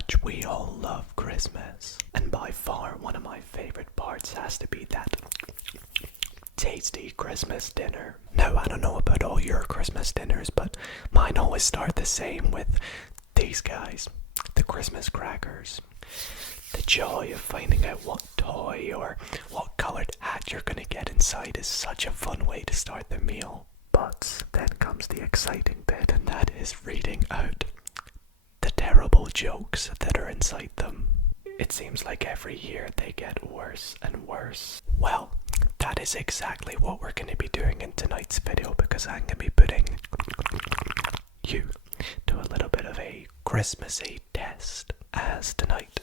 much we all love Christmas. And by far one of my favorite parts has to be that tasty Christmas dinner. Now, I don't know about all your Christmas dinners, but mine always start the same with these guys, the Christmas crackers. The joy of finding out what toy or what coloured hat you're gonna get inside is such a fun way to start the meal. But then comes the exciting bit, and that is reading out the terrible jokes that are inside them. It seems like every year they get worse and worse. Well, that is exactly what we're going to be doing in tonight's video, because I'm going to be putting you to a little bit of a Christmassy test, as tonight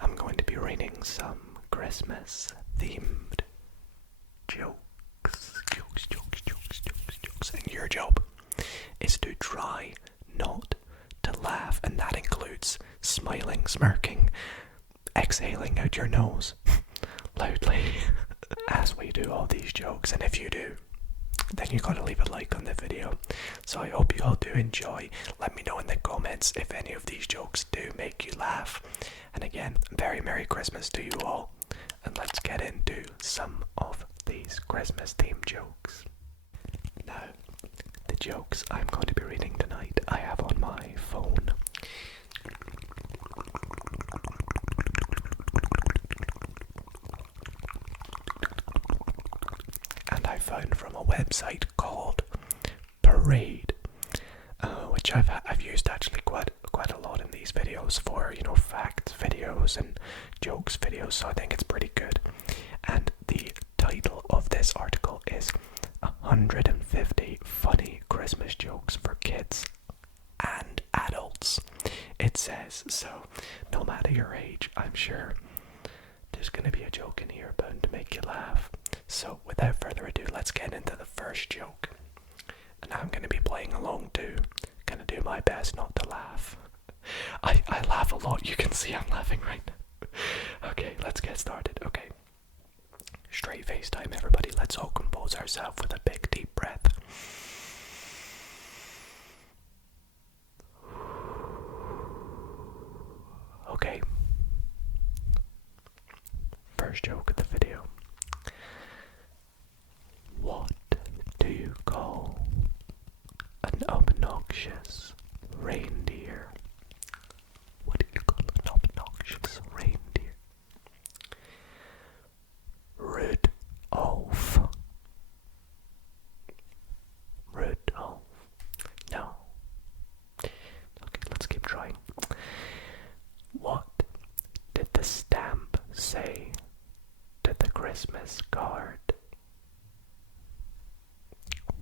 I'm going to be reading some Christmas themed jokes. And your job is to try not to laugh, and that includes smiling, smirking, exhaling out your nose loudly as we do all these jokes. And if you do, then you gotta leave a like on the video. So I hope you all do enjoy. Let me know in the comments if any of these jokes do make you laugh. And again, very Merry Christmas to you all, and let's get into some of these Christmas themed jokes. Now, the jokes I'm going to be reading tonight I have on my phone. And I found from a website called Parade, which I've used actually quite a lot in these videos for, facts videos and jokes videos, so I think it's pretty good. And the title of this article is 150 funny Christmas jokes for kids and adults, it says. So no matter your age, I'm sure there's going to be a joke in here bound to make you laugh. So without further ado, let's get into the first joke. And I'm going to be playing along too. Going to do my best not to laugh. I laugh a lot. You can see I'm laughing right now. Okay, let's get started. Okay. Straight face time, everybody. Let's all compose ourselves with a big deep breath. Okay. First joke of the video. What do you call an obnoxious reindeer? What do you call an obnoxious reindeer? Rudolph. Rudolph. No. Okay, let's keep trying. What did the stamp say to the Christmas card?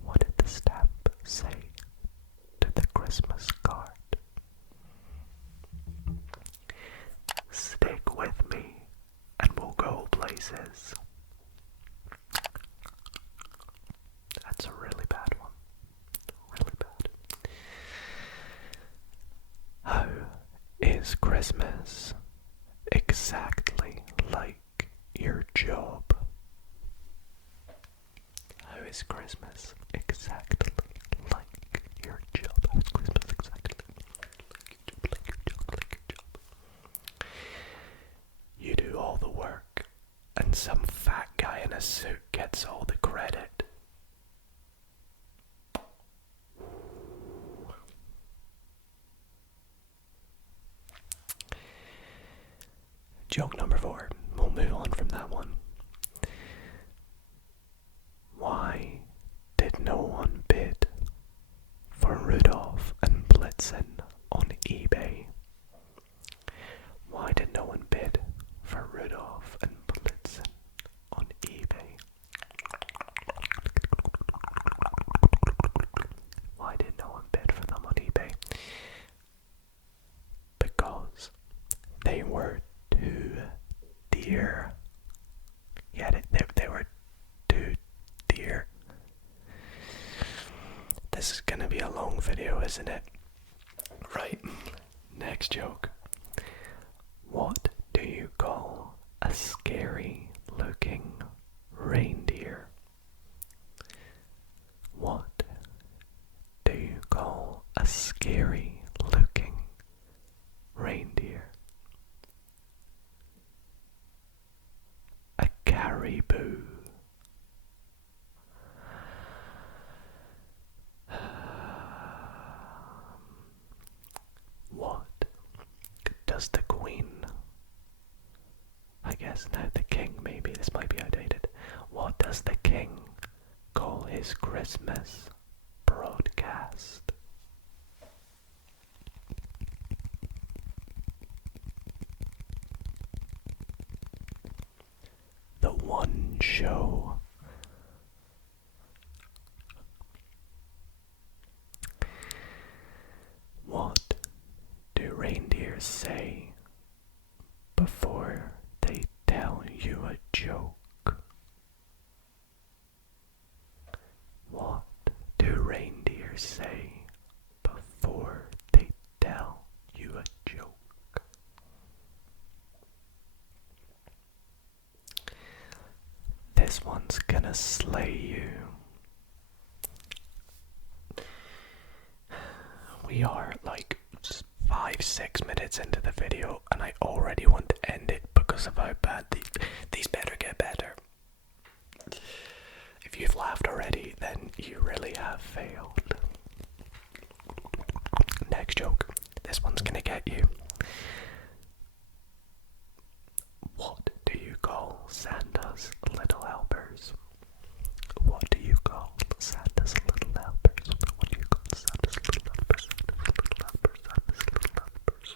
What did the stamp say to the Christmas card? Stick with me and we'll go places. That's a really bad one. Really bad. How is Christmas exactly like your job? How is Christmas exactly like your job? How is Christmas exactly like your job? You do all the work, and some fat guy in a suit gets all the credit. Joke number 4. We'll move on from that one. Why did no one bid for Rudolph and Blitzen on eBay? Why did no one bid for Rudolph and Blitzen on eBay? Why did no one bid for them on eBay? Because they were too dear. Yeah, they were too dear. This is gonna be a long video, isn't it? Right, next joke. What do you call a scary looking reindeer? What do you call a scary looking Yes, now the king, maybe this might be outdated. What does the king call his Christmas broadcast? The One Show. What do reindeers say before they tell you a joke? What do reindeers say before they tell you a joke? This one's gonna slay you. We are like 5-6 minutes into the video and I already want to end it because of how bad these better get better. If you've laughed already, then you really have failed. Next joke. This one's gonna get you. What do you call Santa's little helpers? What do you call Santa's little helpers? What do you call Santa's little helpers? Santa's little helpers, Santa's little helpers.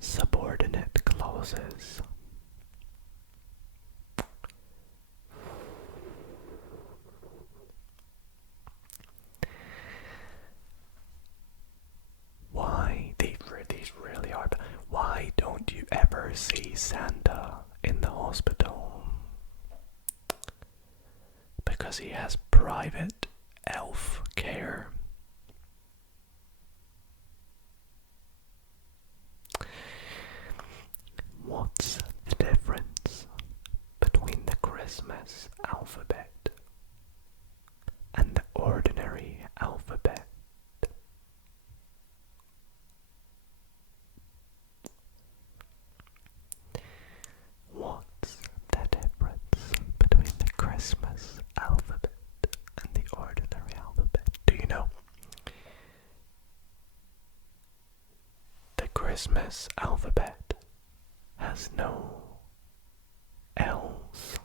Subordinate clauses. Why, these really are, but why don't you ever see Santa in the hospital? Because he has private elf care. What's the difference between the Christmas alphabet and the ordinary alphabet? What's the difference between the Christmas alphabet and the ordinary alphabet? Do you know? The Christmas alphabet has no L's.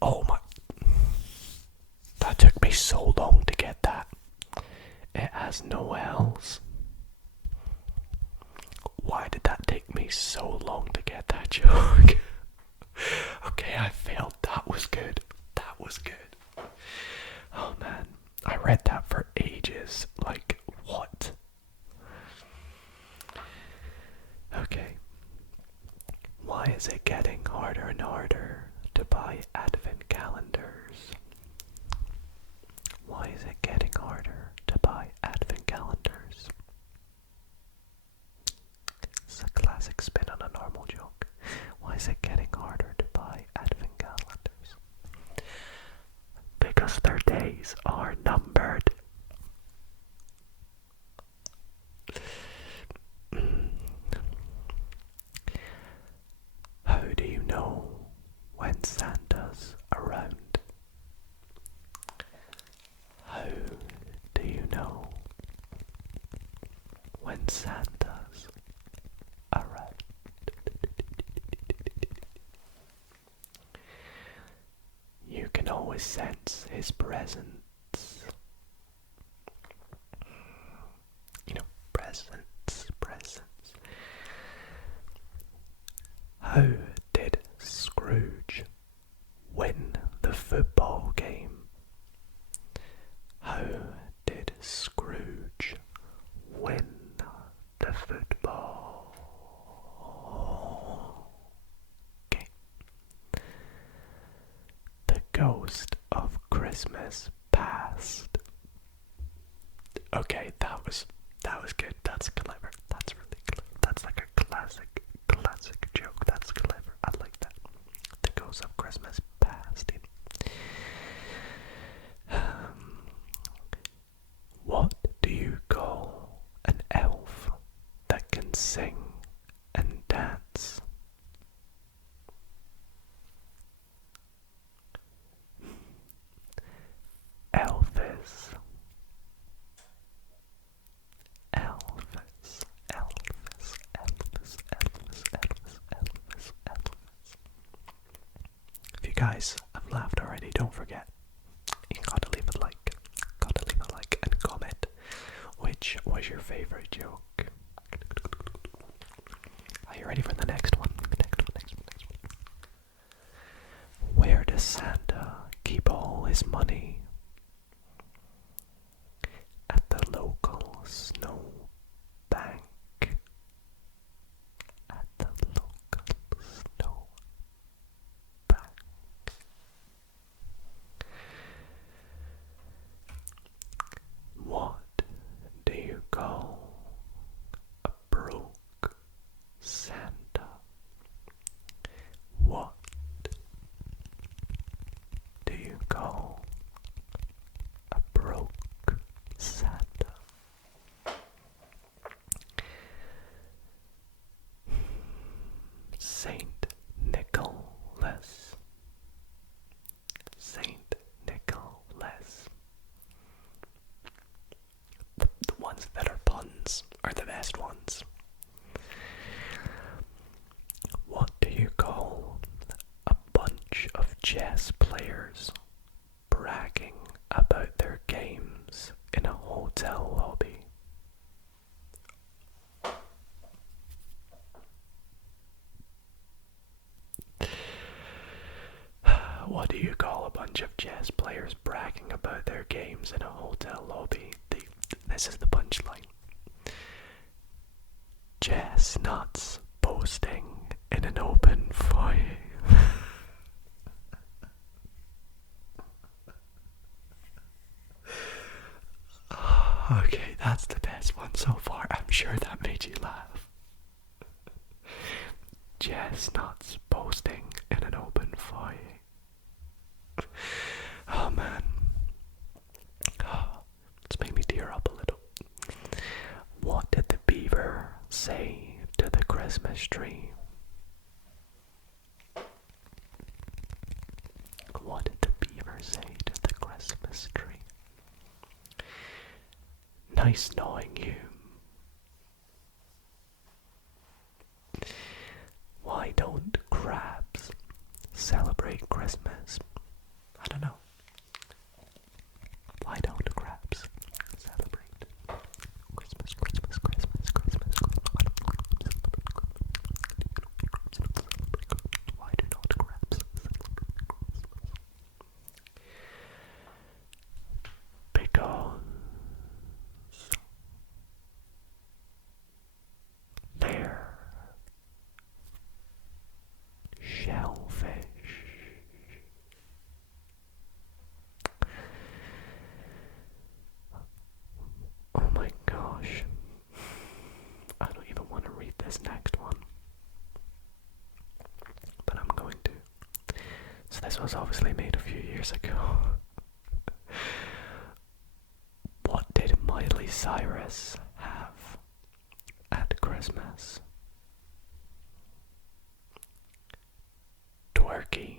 Oh my. That took me so long to get that. It has no L's. Why did that take me so long to get that joke? Okay, I failed. That was good. That was good. Oh man, I read that for ages. Like, what? Okay. Why is it getting harder and harder to buy advent calendars? Why is it getting harder to buy advent calendars? It's a classic spin on a normal joke. Why is it getting harder to buy advent calendars? Because their days are numbered. How do you know when Santa's around? How do you know when Santa's around? You can always sense his presence. You know, presence. How did Scrooge win the football game? How did Scrooge win the football game? The ghost of Christmas past. Okay, that was good. That's clever. That's really clever. That's like a classic joke. That's clever. I like that. The ghost of Christmas past. What do you call an elf that can sing and dance? Guys, I've laughed already, don't forget. You gotta leave a like. Gotta leave a like and comment. Which was your favorite joke? Are you ready for the next one? Next one. Where does Santa keep all his money? At the local snow bank. At the local snow bank. What do you call a broke Santa? What do you call a broke Santa? Saint Nicholas. Saint Nicholas. The ones that are puns are the best ones. What do you call a bunch of chess players bragging about their games in a hotel lobby? What do you call a bunch of chess players bragging about their games in a hotel lobby? This is the punchline. Chestnuts posting in an open foyer. Okay, that's the best one so far. I'm sure that made you laugh. Chestnuts posting in an open foyer. Oh man. It's made me tear up a little. What did the beaver say to the Christmas tree? What did the beaver say to the Christmas tree? Nice knowing you. Why don't crabs celebrate Christmas? I don't know. Why don't crabs celebrate Christmas? Why do not crabs celebrate Christmas? Because they're shellfish. Oh my gosh. I don't even want to read this next one. But I'm going to. So this was obviously made a few years ago. What did Miley Cyrus have at Christmas? Twerky.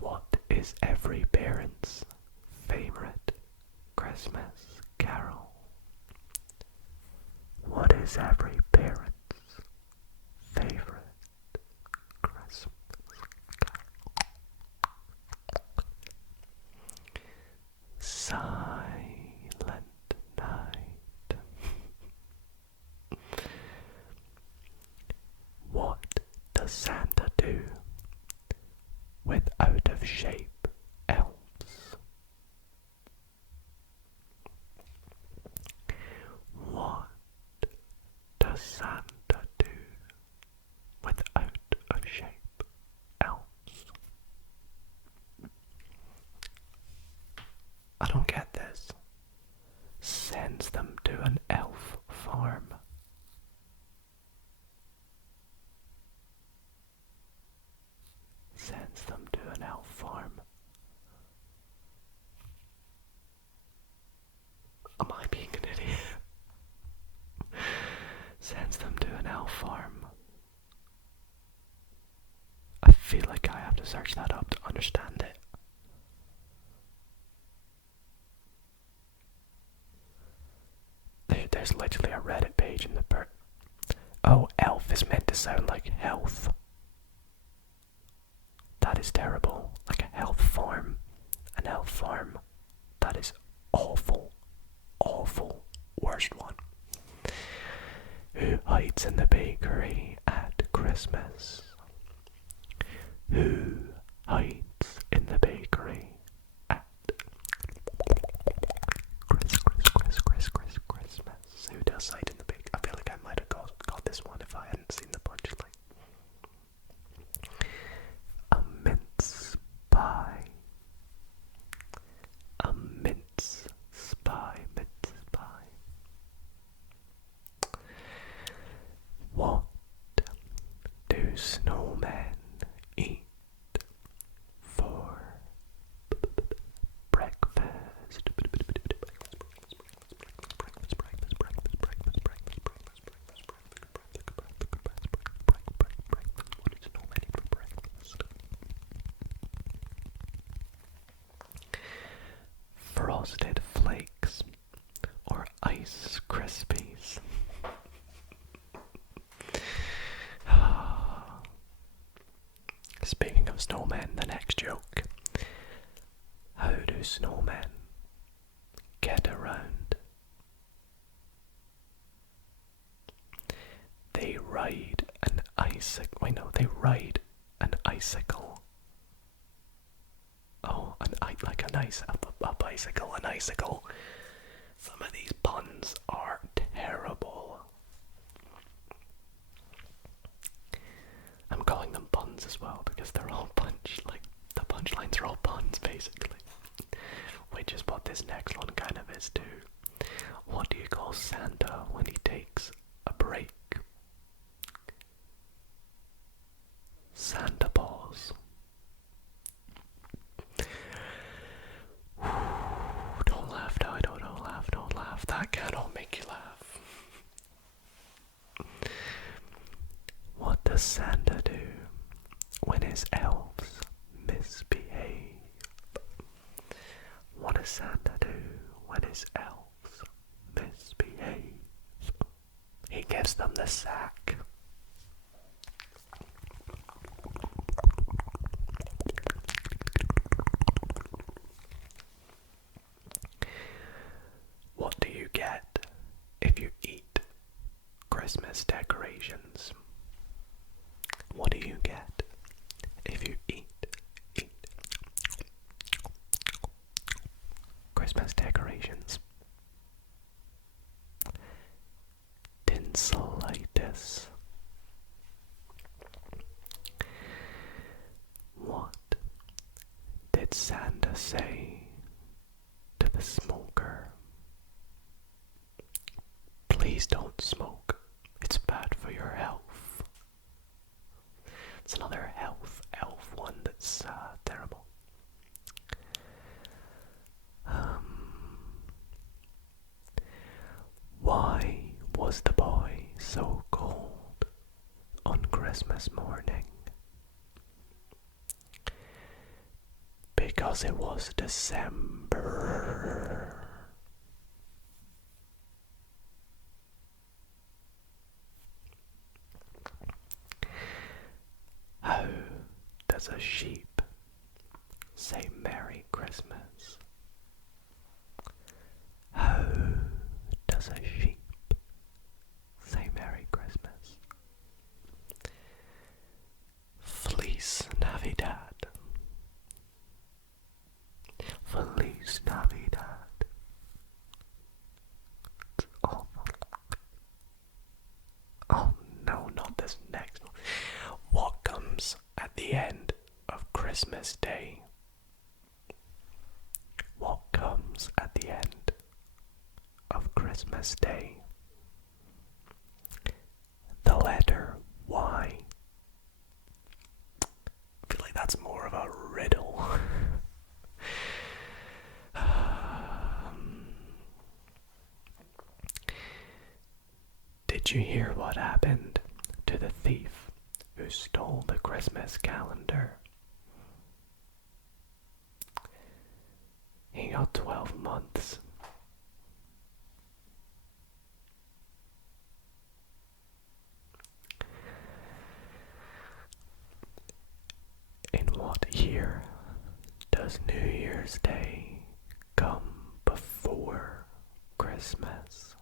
What is every parent's favorite Christmas carol? What is every parent's favorite Christmas carol? Silent Night. What does Santa do with out of shape elves? What does Santa do with out of shape elves? I don't get this. Sends them to an elf farm. Sends them to an elf farm. Am I being an idiot? Sends them to an elf farm. I feel like I have to search that up to understand it. There's literally a Reddit page in the Oh, elf is meant to sound like health. That is terrible. Like a health farm. An elf farm. That is awful. Awful. Worst one. Who hides in the bakery at Christmas? Who hides in the bakery at Christmas? Who does hide in the bakery? I feel like I might have got this one if I hadn't seen the punchline. A mince pie. A mince pie. Mince pie. What do snowmen eat for breakfast? What do snowmen eat for breakfast? Frosted flakes or ice krispies. Speaking of snowmen, the next joke. How do snowmen get around? They ride an icicle. Wait, no, they ride an icicle. Oh, a bicycle, an icicle. Some of these puns are terrible. I'm calling them puns as well because they're all the punchlines are all puns basically. Which is what this next one kind of is too. What do you call Santa when he takes a break? Santa Paws. Don't laugh, Dido, don't laugh, don't laugh. That cannot make you laugh. What does Santa do when his elves misbehave? What does Santa do when his elves misbehave? He gives them the sack. What do you get if you eat Christmas decorations? What do you get if you eat Christmas decorations? Tinselitis. What did Santa say to the smoker? Please don't smoke. It's bad for your health. It's another elf one that's terrible. Why was the boy so cold on Christmas morning? Because it was December. How does a sheep say Merry Christmas? How does a sheep say Merry Christmas? Feliz Navidad. Feliz Navidad. It's awful. Oh no, not this next one. What comes at the end of Christmas Day? What comes at the end of Christmas Day? The letter Y. I feel like that's more of a riddle. Did you hear what happened to the thief who stole the Christmas calendar? He got 12 months. Year's Day come before Christmas?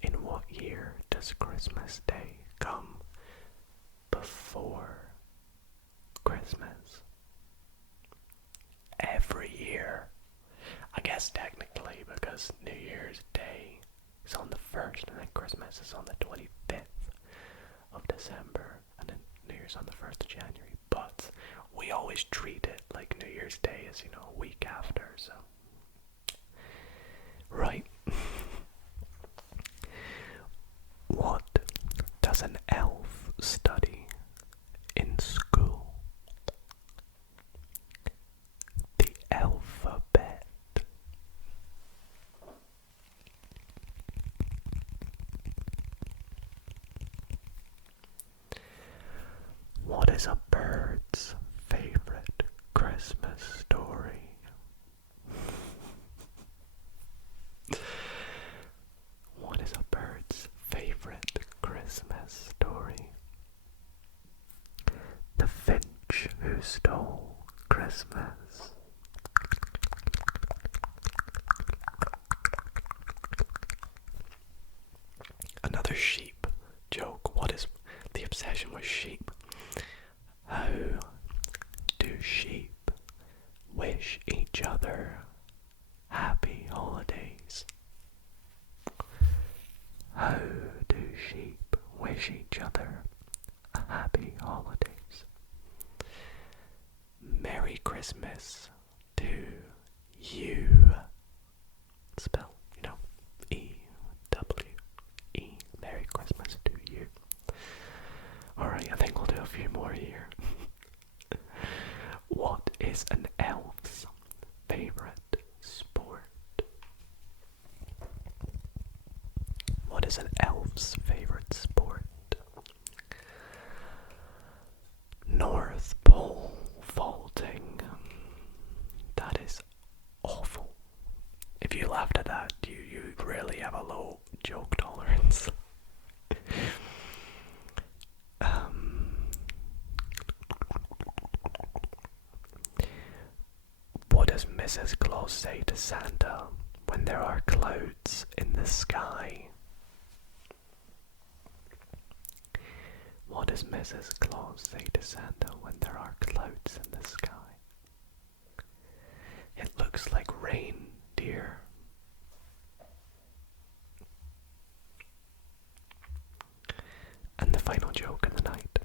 In what year does Christmas Day come before Christmas? Every year. I guess technically, because New Year's Day is on the 1st and then Christmas is on the 25th of December and then New Year's on the 1st of January. But we always treat it like New Year's Day is, a week after, so. Right. What does an elf study in school? The alphabet. What is a bird's favorite Christmas story? What is a bird's favorite Christmas story? The finch who stole Christmas. Another sheep joke. What is the obsession with sheep? How do sheep wish each other happy holidays? How do sheep wish each other happy holidays? Merry Christmas to you. Spell, E-W-E. Merry Christmas to you. Alright, I think we'll do a few more here. What is an elf's favorite sport? What is an elf's favorite sport? North Pole vaulting. That is awful. If you laughed at that, you really have a low joke tolerance. What does Mrs. Claus say to Santa when there are clouds in the sky? What does Mrs. Claus say to Santa when there are clouds in the sky? It looks like rain, dear. And the final joke of the night.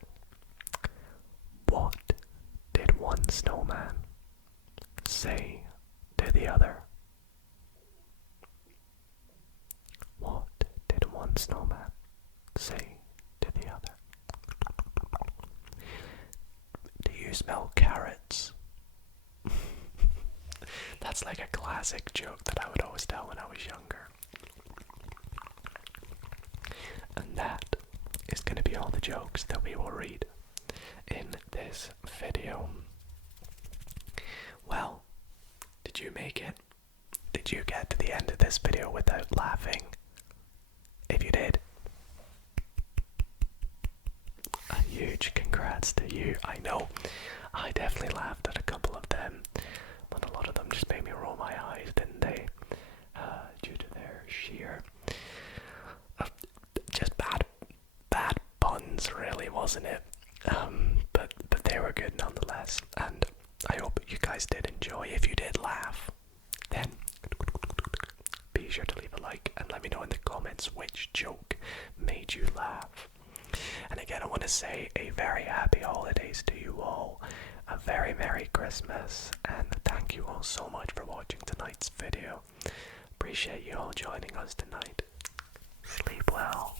What did one snowman say to the other? What did one snowman say to the other? Do you smell carrots? That's like a classic joke that I would always tell when I was younger. And that is going to be all the jokes that we will read in this video. Well, did you make it? Did you get to the end of this video without laughing? If you did, a huge congrats to you. I know, I definitely laughed at a couple of them, but a lot of them just made me roll my eyes, didn't they? Due to their sheer, just bad puns, really, wasn't it? But they were good nonetheless, and I hope you guys did enjoy. If you did laugh, then be sure to leave a like and let me know in the comments which joke made you laugh. And again, I want to say a very happy holidays to you all, a very Merry Christmas, and thank you all so much for watching tonight's video. Appreciate you all joining us tonight. Sleep well.